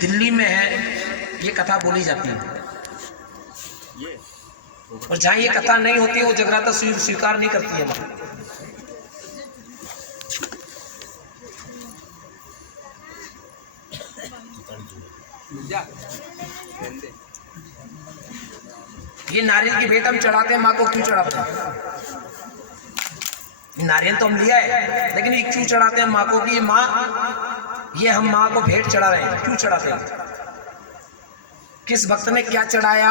दिल्ली में है, ये कथा बोली जाती है। और जहाँ ये कथा नहीं होती है वो जगराता स्वीकार नहीं करती है माँ। ये नारियल की भेंट हम चढ़ाते हैं माँ को, क्यों चढ़ाते हैं? नारियल तो हम लिया है, लेकिन ये क्यों चढ़ाते हैं माँ को कि माँ, ये हम माँ को भेंट चढ़ा रहे हैं। क्यों चढ़ाते हैं? किस भक्त ने क्या चढ़ाया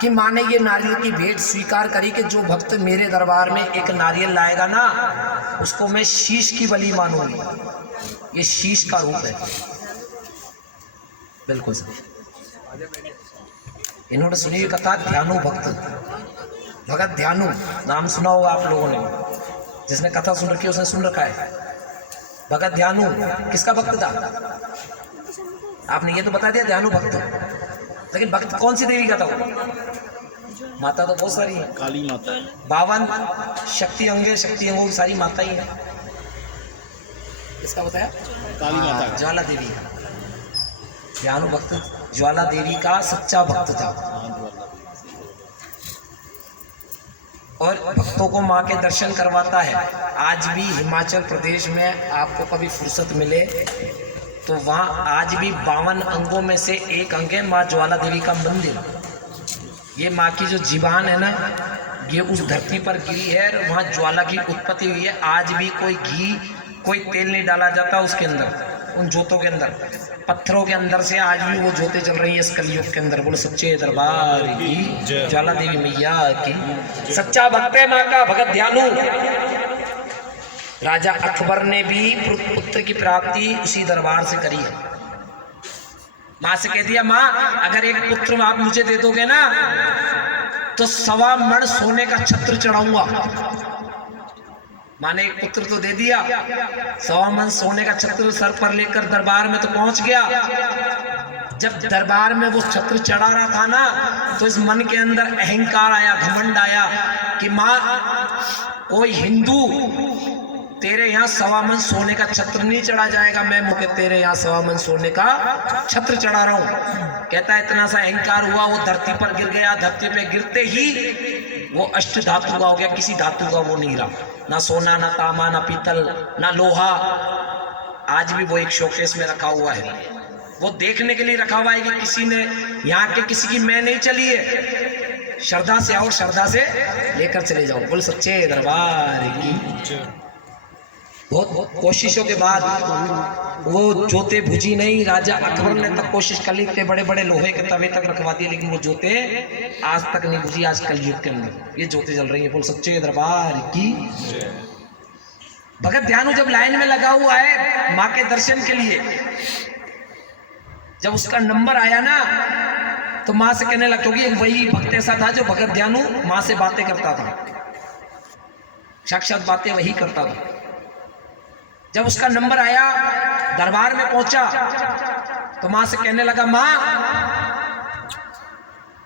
कि माँ ने ये नारियल की भेंट स्वीकार करी कि जो भक्त मेरे दरबार में एक नारियल लाएगा ना, उसको मैं शीश की बलि मानूंगी। ये शीश का रूप है। बिल्कुल सही। इन्होंने सुनी हुई कथा ध्यानु भक्त, भगत ध्यानु, नाम सुना होगा आप लोगों ने। जिसने कथा सुन रखी है उसने सुन रखा है। भगत ध्यानु किसका भक्त था? आपने ये तो बता दिया ध्यानु भक्त, लेकिन भक्त कौन सी देवी का था वो? माता तो बहुत सारी है, काली माता, 52 शक्ति अंगे, शक्ति अंगों की सारी माता ही है। किसका बताया? काली माता, ज्वाला देवी का। ध्यानु भक्त ज्वाला देवी का सच्चा भक्त था। और भक्तों को माँ के दर्शन करवाता है। आज भी हिमाचल प्रदेश में आपको कभी फुर्सत मिले तो वहाँ आज भी 52 अंगों में से एक अंग है माँ ज्वाला देवी का मंदिर। ये माँ की जो जीवान है ना, ये उस धरती पर गिरी है और वहाँ ज्वाला की उत्पत्ति हुई है। आज भी कोई घी, कोई तेल नहीं डाला जाता उसके अंदर, उन जोतों के अंदर, पत्थरों के अंदर से आज भी वो जोतें चल रही हैं इस कलयुग के अंदर। बोलो सच्चे दरबार की, ज्वाला देवी मैया की। सच्चा भक्त है माँ का भगत ध्यानु। राजा अकबर ने भी पुत्र की प्राप्ति उसी दरबार से करी है। माँ से कह दिया, माँ अगर एक पुत्र आप मुझे दे दोगे ना तो 1.25 मण सोने का छत्र चढ़ाऊंगा। माँ ने एक पुत्र तो दे दिया, 1.25 मण सोने का छत्र सर पर लेकर दरबार में तो पहुंच गया। जब दरबार में वो छत्र चढ़ा रहा था ना, तो इस मन के अंदर अहंकार आया, घमंड आया कि माँ कोई हिंदू तेरे यहाँ 1.25 मण सोने का छत्र नहीं चढ़ा जाएगा, मैं मुझे तेरे यहाँ 1.25 मण सोने का छत्र चढ़ा रहा हूँ। कहता है इतना सा अहंकार हुआ, वो धरती पर गिर गया। धरती पे गिरते ही वो अष्ट धातु का हो गया, किसी धातु का वो नहीं रहा, ना सोना, ना तांबा, ना पीतल, ना लोहा। आज भी वो एक शोकेस में रखा हुआ है। वो देखने के लिए रखा हुआ है कि किसी ने यहाँ के किसी की मैं नहीं चली है। श्रद्धा से आओ, श्रद्धा से लेकर चले जाओ। बोल सच्चे दरबार की। बहुत कोशिशों के बाद वो जोते भुजी नहीं। राजा अकबर ने तक कोशिश कर ली, इतने बड़े बड़े लोहे के तवे तक रखवा दिए, लेकिन वो जोते आज तक नहीं भुजी। आज कलयुग के अंदर ये जोते जल रही है। बोल सच्चे दरबार की। भगत ध्यानु जब लाइन में लगा हुआ है माँ के दर्शन के लिए, जब उसका नंबर आया ना तो माँ से कहने लगा, क्योंकि वही भक्त ऐसा था जो भगत ध्यानु माँ से बातें करता था, साक्षात बातें वही करता था। जब उसका नंबर आया, दरबार में पहुंचा तो माँ से कहने लगा, माँ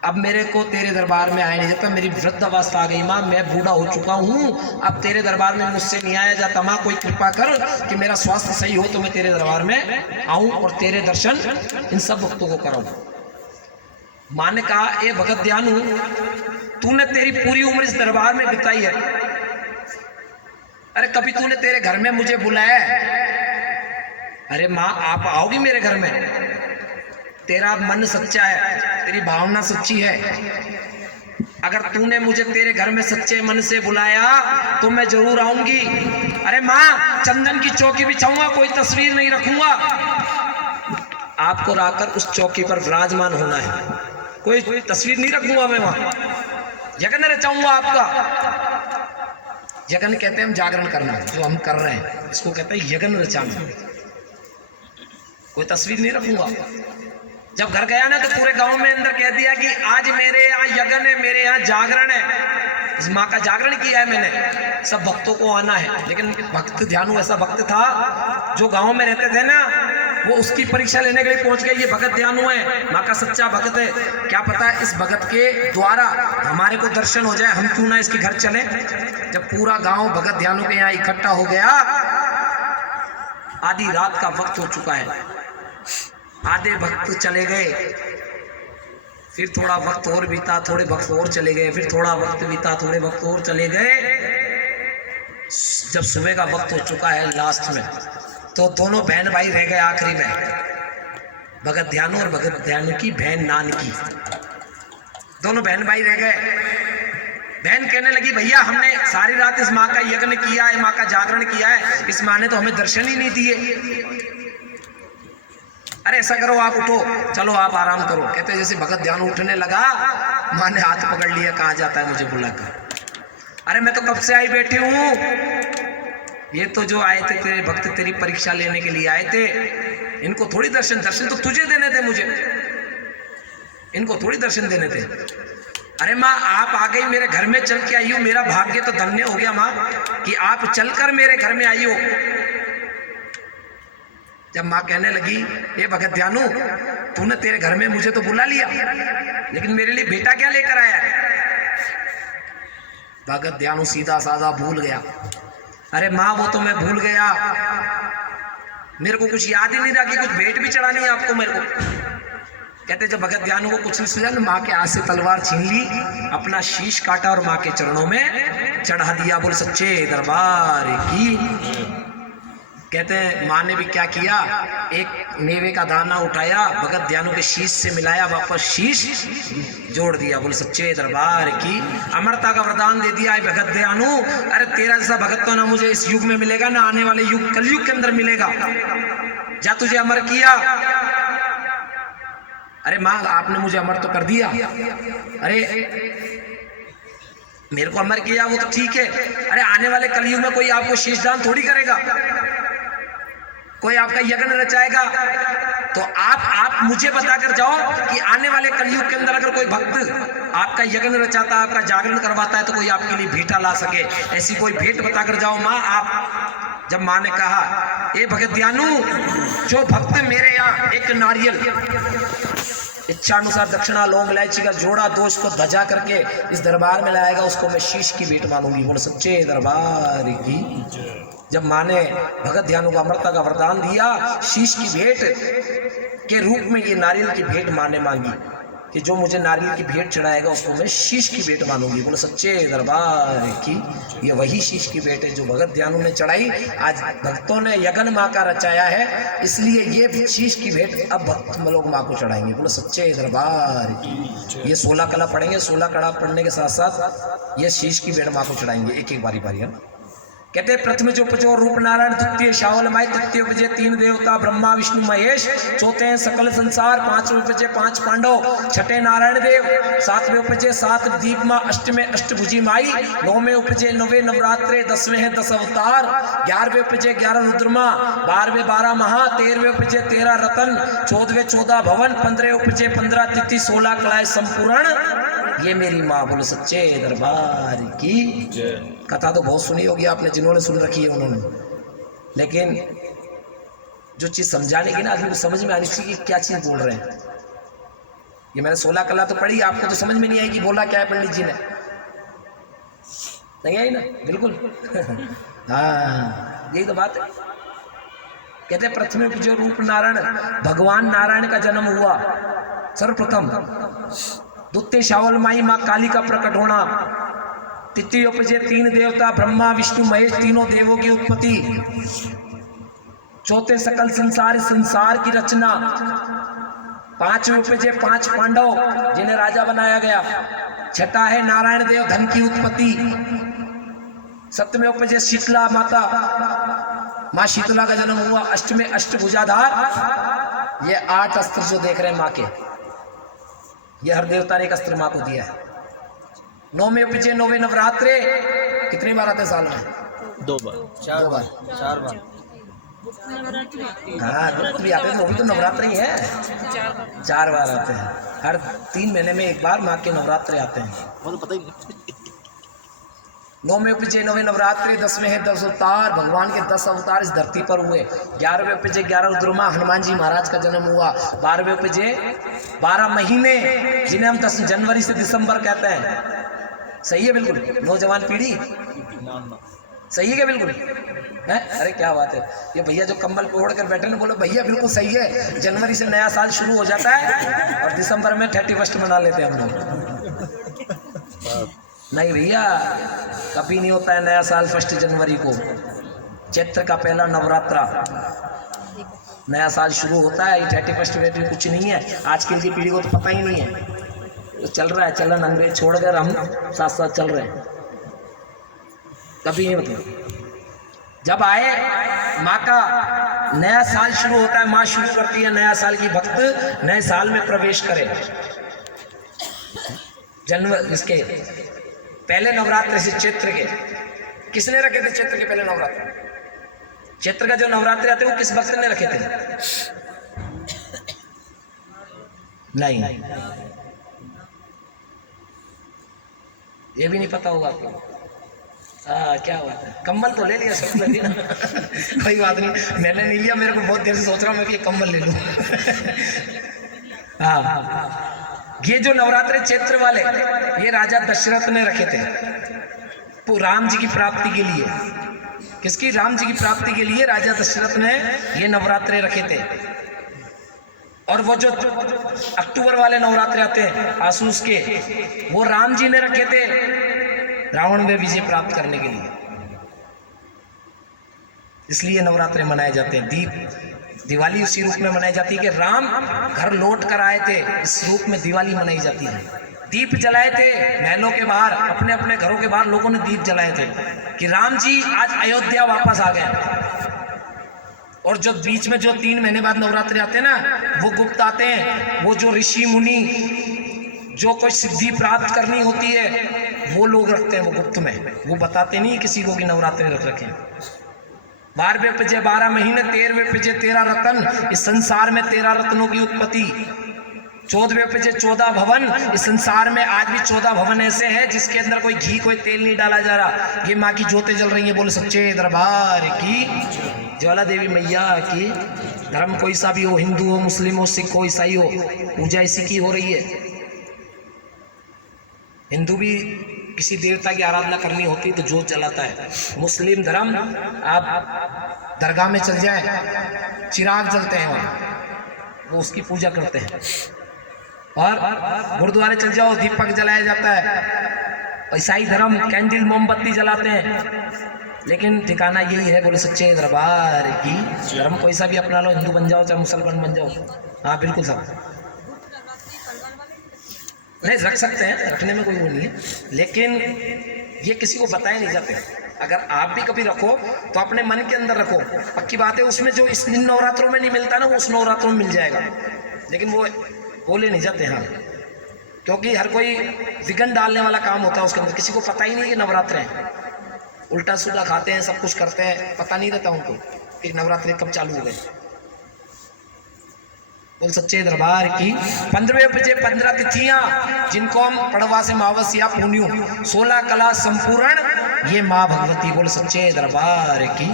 अब मेरे को तेरे दरबार में आया नहीं जाता, मेरी वृद्ध अवस्था आ गई माँ, मैं बूढ़ा हो चुका हूँ, अब तेरे दरबार में मुझसे नहीं आया जाता। माँ कोई कृपा कर कि मेरा स्वास्थ्य सही हो तो मैं तेरे दरबार में आऊं और तेरे दर्शन इन सब भक्तों को कराऊं। माँ ने कहा, ए भगत ध्यानु, तूने तेरी पूरी उम्र इस दरबार में बिताई है, अरे कभी तूने तेरे घर में मुझे बुलाया है? अरे माँ आप आओगी मेरे घर में? तेरा मन सच्चा है, तेरी भावना सच्ची है। अगर तूने मुझे तेरे घर में सच्चे मन से बुलाया तो मैं जरूर आऊंगी। अरे माँ चंदन की चौकी बिछाऊंगा, कोई तस्वीर नहीं रखूंगा। आपको लाकर उस चौकी पर विराजमान होना है, कोई तस्वीर नहीं रखूंगा मैं वहां। यज्ञ रचाऊंगा आपका। यज्ञ कहते हैं हम जागरण करना, जो हम कर रहे हैं इसको कहते हैं यज्ञ रचाना। कोई तस्वीर नहीं रखूंगा। जब घर गया ना तो पूरे गांव में अंदर कह दिया कि आज मेरे यहाँ यज्ञ है, मेरे यहाँ जागरण है, इस माँ का जागरण किया है मैंने, सब भक्तों को आना है। लेकिन भक्त ध्यानु ऐसा भक्त था जो गांव में रहते थे ना, वो उसकी परीक्षा लेने के लिए पहुंच गए। ये भगत ध्यानु है, माँ का सच्चा भगत है। क्या पता इस भगत के द्वारा हमारे को दर्शन हो जाए, हम क्यों ना इसके घर चले। जब पूरा गांव भगत ध्यानु के यहाँ इकट्ठा हो गया, आधी रात का वक्त हो चुका है, आधे भक्त चले गए, फिर थोड़ा वक्त और बीता, थोड़े वक्त और चले गए, फिर थोड़ा वक्त बीता, थोड़े वक्त और चले गए। जब सुबह का वक्त हो चुका है लास्ट में, तो दोनों बहन भाई रह गए आखिरी में, भगत ध्यानु और भगत ध्यानु की बहन नानकी, दोनों बहन भाई रह गए। बहन कहने लगी, भैया हमने सारी रात इस माँ का यज्ञ किया है, माँ का जागरण किया है, इस माँ ने तो हमें दर्शन ही नहीं दिए। अरे ऐसा करो, आप उठो, चलो आप आराम करो। कहते जैसे भगत ध्यान उठने लगा, माँ ने हाथ पकड़ लिया, कहाँ जाता है मुझे बुलाकर। अरे मैं तो कब से आई बैठी हूँ, ये तो जो आए थे तेरे भक्त तेरी परीक्षा लेने के लिए आए थे, इनको थोड़ी दर्शन तो तुझे देने थे, मुझे इनको थोड़ी दर्शन देने थे। अरे माँ आप आ गई, मेरे घर में चल के आई हो, मेरा भाग्य तो धन्य हो गया माँ कि आप चलकर मेरे घर में आई हो। जब माँ कहने लगी, ये भगत ध्यानु तूने तेरे घर में मुझे तो बुला लिया, लेकिन मेरे लिए बेटा क्या लेकर आया है? भगत ध्यानु सीधा साधा भूल गया। अरे माँ वो तो मैं भूल गया, मेरे को कुछ याद ही नहीं रहा कि कुछ भेंट भी चढ़ानी है आपको मेरे को। कहते जब भगत ध्यानु को कुछ नहीं सुझा, माँ के हाथ से तलवार छीन ली, अपना शीश काटा और माँ के चरणों में चढ़ा दिया। बोल सच्चे दरबार की। कहते हैं माँ ने भी क्या किया, एक मेवे का दाना उठाया, भगत ध्यानु के शीश से मिलाया, वापस शीश जोड़ दिया। बोल सच्चे दरबार की। अमरता का वरदान दे दिया है भगत ध्यानु। अरे तेरा जैसा भगत तो ना मुझे इस युग में मिलेगा, ना आने वाले युग कलयुग के अंदर मिलेगा। जा तुझे अमर किया। अरे माँ आपने मुझे अमर तो कर दिया, अरे मेरे को अमर किया वो तो ठीक है, अरे आने वाले कलयुग में कोई आपको शीशदान थोड़ी करेगा, कोई आपका यज्ञ रचाएगा। तो आप मुझे बताकर जाओ कि आने वाले कलयुग के अंदर अगर कोई भक्त आपका यज्ञ रचाता है, आपका जागरण करवाता है, तो कोई आपके लिए भेंटा ला सके, ऐसी कोई भेंट बताकर जाओ माँ आप। जब माँ ने कहा, ए भगत ध्यानु जो भक्त मेरे यहाँ एक नारियल इच्छानुसार दक्षिणा लौंग इलायची का जोड़ा दोष को धजा करके इस दरबार में लाएगा, उसको मैं शीश की भेंट मानूंगी। बोलो सच्चे दरबार की। जब माँ ने भगत ध्यानु को अमरता का वरदान दिया, शीश की भेंट के रूप में ये नारियल की भेंट माँ ने मांगी कि जो मुझे नारियल की भेंट चढ़ाएगा उसको मैं शीश की भेंट मानूंगी। बोलो सच्चे दरबार की। ये वही शीश की भेंट है जो भगत ध्यानु ने चढ़ाई। आज भक्तों ने यज्ञ माँ का रचाया है, इसलिए ये शीश की भेंट अब भक्त लोग माँ को चढ़ाएंगे। बोलो सच्चे दरबार की। ये 16 कला पढ़ेंगे, 16 कला पढ़ने के साथ साथ ये शीश की भेंट माँ को चढ़ाएंगे, एक एक बारी बारी है। कहते प्रथम जो उपजो रूप नारायण, द्वितीय शावल माई, तृतीय उपजे 3 देवता ब्रह्मा विष्णु महेश, चौथे सकल संसार, 5वें उपजे 5 पांडव, छठे नारायण देव, 7वें उपजे 7 दीप माँ, 8वें अष्टभुजी माई, 9वें उपजे 9 नवरात्रे, 10वें हैं 10 अवतार, 11वें उपजे 11 रुद्रमा, 12वें 12 महा, 13वें उपजे 13 रतन, 14वें 14 भवन, 15वें उपजे 15 तिथि, 16 कलाएं संपूर्ण। ये मेरी माँ। बोलो सच्चे दरबार की। कथा तो बहुत सुनी होगी आपने, जिन्होंने सुन रखी है उन्होंने, लेकिन जो चीज समझाने की ना आदमी को समझ में आनी चाहिए कि क्या चीज बोल रहे हैं। ये मैंने 16 कला तो पढ़ी, आपको तो समझ में नहीं आई कि बोला क्या है पंडित जी ने, नहीं आई ना, बिल्कुल। हाँ यही तो बात है। कहते प्रथम जो रूप नारायण, भगवान नारायण का जन्म हुआ सर्वप्रथम। द्वितीय शावल माई माँ काली का प्रकट होना। तृतीय उपजे 3 देवता ब्रह्मा विष्णु महेश, तीनों देवों की उत्पत्ति। चौथे सकल संसार, संसार की रचना। 5वें उपजे 5 पांडव जिन्हें राजा बनाया गया। छठा है नारायण देव, धन की उत्पत्ति। 7वें उपजे शीतला माता, माँ शीतला का जन्म हुआ। 8वें अष्टभुजाधार। ये 8 अस्त्र जो देख रहे हैं माँ के, ये हर देवता ने एक अस्त्र माँ को दिया है। 9वें उपजे 9 नवरात्रे। कितनी बार आते हैं साल में? 2 बार, 4 बार, 4 बार। हाँ नवरात्र भी आते हैं, वो भी तो नवरात्र ही है। 4 बार आते हैं, हर 3 महीने में एक बार माँ के नवरात्रे आते हैं। वो तो पता ही नहीं। 9वें उपजे 9 नवरात्रे, 10वें हैं 10 अवतार। भगवान के 10 अवतार इस धरती पर हुए। 11वें उपजे 11 रुद्रमा, हनुमान जी महाराज का जन्म हुआ। 12वें उपजे 12 महीने, जिन्हें हम 10 जनवरी से दिसंबर कहते हैं। सही है बिल्कुल। नौजवान पीढ़ी सही है क्या? बिल्कुल है। अरे क्या बात है, ये भैया जो कंबल पे ओढ़ कर बैठे ना, बोलो भैया बिल्कुल सही है। जनवरी से नया साल शुरू हो जाता है और दिसंबर में 31 मना लेते हैं हम लोग। नहीं भैया, कभी नहीं होता है नया साल 1 जनवरी को। चैत्र का पहला नवरात्रा नया साल शुरू होता है। ये 31 वेटी कुछ नहीं है, आजकल की पीढ़ी को तो पता ही नहीं है। तो चल रहा है चलन, अंग्रेज छोड़कर हम साथ साथ चल रहे हैं। कभी नहीं मतलब जब आए माँ का नया साल शुरू होता है, माँ शुरू करती है नया साल की भक्त नए साल में प्रवेश करे। जनवरी इसके पहले नवरात्र से चैत्र के किसने रखे थे? चैत्र के पहले नवरात्र, चैत्र का जो नवरात्र आते हैं वो किस भक्त ने रखे थे? नहीं, ये भी नहीं पता होगा आपको। क्या बात है, कंबल तो ले लिया सब ले लिया कोई बात नहीं, मैंने नहीं लिया, मेरे को बहुत देर से सोच रहा हूँ मैं कि ये कंबल ले लूँ। हाँ, ये जो नवरात्र चैत्र वाले ये राजा दशरथ ने रखे थे तो राम जी की प्राप्ति के लिए। किसकी? राम जी की प्राप्ति के लिए राजा दशरथ ने ये नवरात्रे रखे थे। और वो जो अक्टूबर वाले नवरात्रे आते हैं आसूस के, वो राम जी ने रखे थे रावण में विजय प्राप्त करने के लिए। इसलिए नवरात्रे मनाए जाते हैं। दिवाली उसी रूप में मनाई जाती है कि राम घर लौट कर आए थे, इस रूप में दिवाली मनाई जाती है। दीप जलाए थे महलों के बाहर, अपने अपने घरों के बाहर लोगों ने दीप जलाए थे कि राम जी आज अयोध्या वापस आ गए। और जो बीच में जो 3 महीने बाद नवरात्रि आते हैं ना, वो गुप्त आते हैं। वो जो ऋषि मुनि जो कोई सिद्धि प्राप्त करनी होती है वो लोग रखते हैं वो गुप्त में, वो बताते नहीं किसी को कि नवरात्रि रख रखे। 12वें पे 12 महीने, 13वें पे 13 रत्न, इस संसार में 13 रत्नों की उत्पत्ति। 14वें पे 14 भवन, इस संसार में आज भी 14 भवन ऐसे हैं जिसके अंदर कोई घी कोई तेल नहीं डाला जा रहा। ये माँ की ज्योतें जल रही हैं, बोले सच्चे दरबार की, ज्वाला देवी मैया की। धर्म कोई सा भी हो, हिंदू हो, मुस्लिम हो, सिख हो, ईसाई हो, पूजा इसी की हो रही है। हिंदू भी किसी देवता की आराधना करनी होती तो जोत जलाता है। मुस्लिम धर्म आप दरगाह में चल जाए, चिराग जलते हैं वहाँ, वो उसकी पूजा करते हैं। और गुरुद्वारे चल जाओ, दीपक जलाया जाता है। ईसाई धर्म कैंडल मोमबत्ती जलाते हैं। लेकिन ठिकाना यही है, बोले सच्चे दरबार की। धर्म कोई सा भी अपना लो, हिंदू बन जाओ चाहे मुसलमान बन जाओ। हाँ बिल्कुल साहब, नहीं रख सकते हैं, रखने में कोई वो नहीं है, लेकिन ये किसी को बताए नहीं जाते। अगर आप भी कभी रखो तो अपने मन के अंदर रखो। पक्की बात है, उसमें जो इस इन नवरात्रों में नहीं मिलता ना, वो उस नवरात्रों में मिल जाएगा, लेकिन वो बोले नहीं जाते। हाँ, क्योंकि हर कोई विघन डालने वाला काम होता है उसके अंदर। किसी को पता ही नहीं कि नवरात्र हैं, उल्टा सुल्टा खाते हैं, सब कुछ करते हैं, पता नहीं रहता उनको कि नवरात्रि कब चालू हो गए। बोल सच्चे दरबार की। 15वें बजे 15 तिथियां जिनको हम पड़वा से मावस या पुण्यू 16 कला संपूर्ण, ये माँ भगवती। बोल सच्चे दरबार की।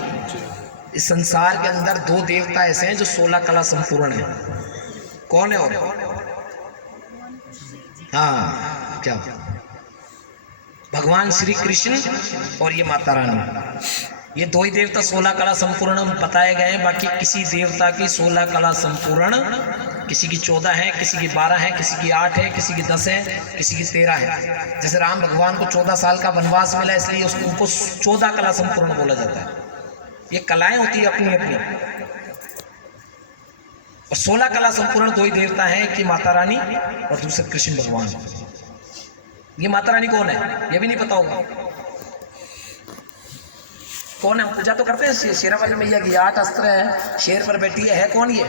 इस संसार के अंदर 2 देवता ऐसे हैं जो 16 कला संपूर्ण है। कौन है? और हाँ क्या? भगवान श्री कृष्ण और ये माता रानी। ये 2 ही देवता 16 कला संपूर्ण बताए गए हैं। बाकी किसी देवता की 16 कला संपूर्ण, किसी की 14 है, किसी की 12 है, किसी की 8 है, किसी की 10 है, किसी की 13 है। जैसे राम भगवान को 14 साल का वनवास मिला, इसलिए उनको 14 कला संपूर्ण बोला जाता है। ये कलाएं होती है अपनी अपनी। और 16 कला संपूर्ण 2 ही देवता हैं कि माता रानी और दूसरे कृष्ण भगवान। ये माता रानी कौन है ये भी नहीं पता होगा। कौन है? पूजा तो करते हैं शेरा वाली मैया की, 8 अस्त्र है, शेर पर बैठी है कौन ये?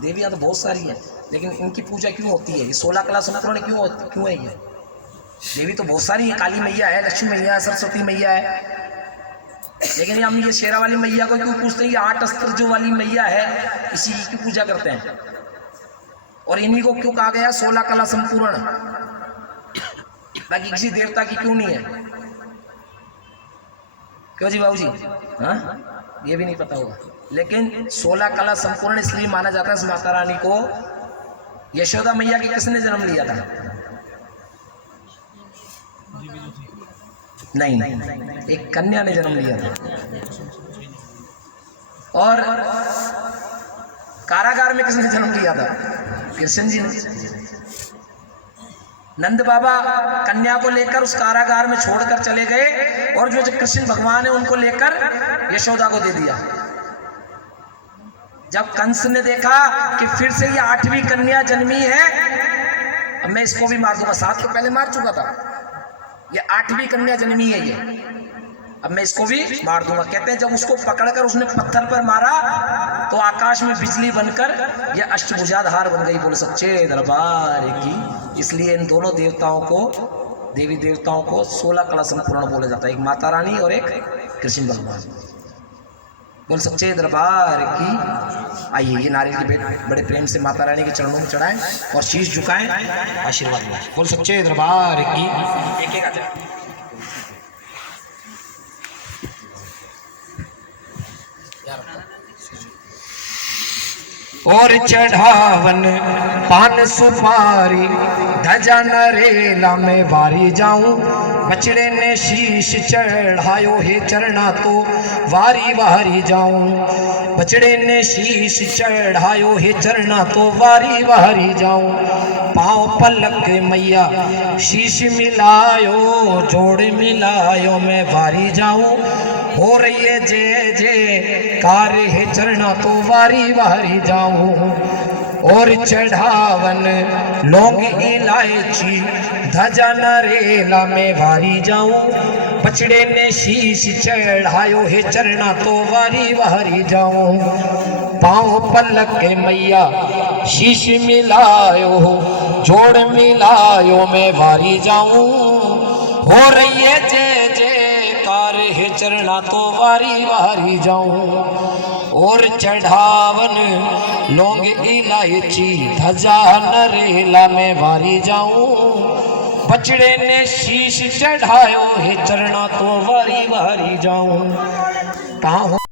देवियां तो बहुत सारी हैं, लेकिन इनकी पूजा क्यों होती है? ये 16 कला संपूर्ण क्यों है? ये देवी तो बहुत सारी है, काली मैया है, लक्ष्मी मैया है, सरस्वती मैया है, लेकिन हम ये शेरा वाली मैया को क्यों पूछते हैं? ये 8 अस्त्र जो वाली मैया है, इसी की पूजा करते हैं। और इन्हीं को क्यों कहा गया 16 कला संपूर्ण? बाकी किसी देवता की क्यों नहीं है? क्यों जी बाबू जी? हाँ, ये भी नहीं पता होगा। लेकिन 16 कला संपूर्ण इसलिए माना जाता है इस माता रानी को। यशोदा मैया के किसने जन्म लिया था? नहीं, एक कन्या ने जन्म लिया था। और कारागार में किसने जन्म लिया था? कृष्ण जी ने। नंद बाबा कन्या को लेकर उस कारागार में छोड़कर चले गए और जो कृष्ण भगवान है उनको लेकर यशोदा को दे दिया। जब कंस ने देखा कि फिर से ये 8वीं कन्या जन्मी है, अब मैं इसको भी मार दूंगा, 7 तो पहले मार चुका था, ये 8वीं कन्या जन्मी है ये, अब मैं इसको भी मार दूंगा। कहते हैं जब उसको पकड़कर उसने पत्थर पर मारा तो आकाश में बिजली बनकर ये अष्टभुजाधार बन गई। बोल सच्चे दरबार की। इसलिए इन दोनों देवताओं को, देवी देवताओं को 16 कला संपूर्ण बोला जाता है, एक माता रानी और एक कृष्ण भगवान। बोल सच्चे दरबार की। आइए ये नारियल की भेंट बड़े प्रेम से माता रानी के चरणों में चढ़ाएं और शीश झुकाएं, आशीर्वाद लें। बोल सच्चे दरबार की। एक एक आ जाए। और चढ़ावन पान सुपारी, धजा नरेला में वारी जाऊं। बछड़े ने शीश चढ़ायो है चरना तो वारी वारी जाऊं। बछड़े ने शीश चढ़ायो है चरना तो वारी वारी जाऊं। पाँव पलक के मैया शीश मिलायो, जोड़ मिलायो मैं वारी जाऊं। हो रही है जय जय कार्य है चरना तो वारी वारी जाऊं। और चढ़ावन लौंग इलायची, धजा नरेला में वारी जाऊं। बछड़े ने शीश चढ़ायो है चरना तो वारी वारी जाऊं। पाँव पलक के मैया शीश मिलायो, जोड़ मिलायो मैं वारी जाऊं। हो रही है जय जय कार है चरना तो वारी वारी जाऊं। और चढ़ावन लौंग इलायची, धजा नरेला में वारी जाऊं। बछड़े ने शीश चढ़ायो है चरना तो वारी वारी जाऊं।